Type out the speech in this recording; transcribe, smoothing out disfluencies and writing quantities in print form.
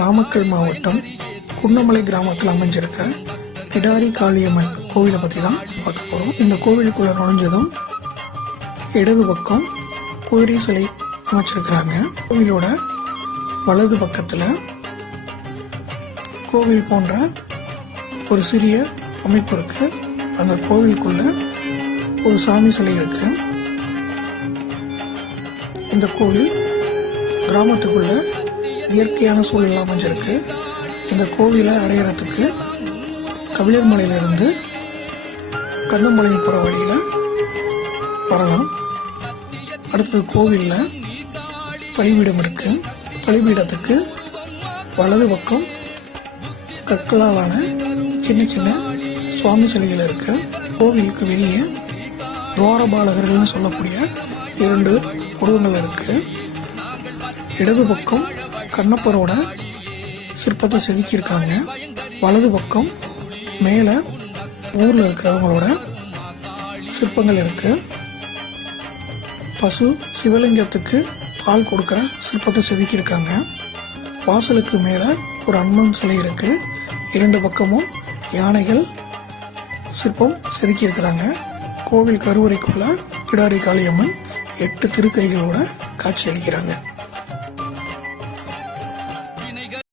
நாமக்கல் மாவட்டம் குன்னமலை கிராமத்தில் அமைஞ்சிருக்கிற பிடாரி காளியம்மன் கோவிலை பற்றி தான் பார்க்க போகிறோம். இந்த கோவிலுக்குள்ள நுழைஞ்சதும் இடது பக்கம் குதிரை சிலை அமைச்சிருக்கிறாங்க. கோவிலோட வலது பக்கத்தில் கோவில் போன்ற ஒரு சிறிய அமைப்பு இருக்கு. அந்த கோவிலுக்குள்ள ஒரு சாமி சிலை இருக்கு. இந்த கோவில் கிராமத்துக்குள்ள இயற்கையான சூழல் அமைஞ்சிருக்கு. இந்த கோவிலை அடையறதுக்கு கபிலர் மலையிலிருந்து கந்தமலை போற வழியில வரலாம். அடுத்தது கோவில்ல பலிபீடம் இருக்கு. பலிபீடத்துக்கு வலது பக்கம் கற்களாலான சின்ன சின்ன சுவாமி சிலைகள் இருக்கு. கோவிலுக்கு வெளியே துவாரபாலகர்கள்னு சொல்லக்கூடிய 2 உருவங்கள் இருக்கு. இடது பக்கம் கண்ணப்பரோட சிற்பத்தை செதுக்கியிருக்காங்க. வலது பக்கம் மேல ஊர்ல இருக்கிறவங்களோட சிற்பங்கள் இருக்கு. பசு சிவலிங்கத்துக்கு பால் கொடுக்கிற சிற்பத்தை செதுக்கியிருக்காங்க. வாசலுக்கு மேல ஒரு அம்மன் சிலை இருக்கு. 2 பக்கமும் யானைகள் சிற்பம் செதுக்கியிருக்கிறாங்க. கோவில் கருவறைக்குள்ள பிடாரி காளியம்மன் 8 திருக்கைகளோட காட்சி அளிக்கிறாங்க.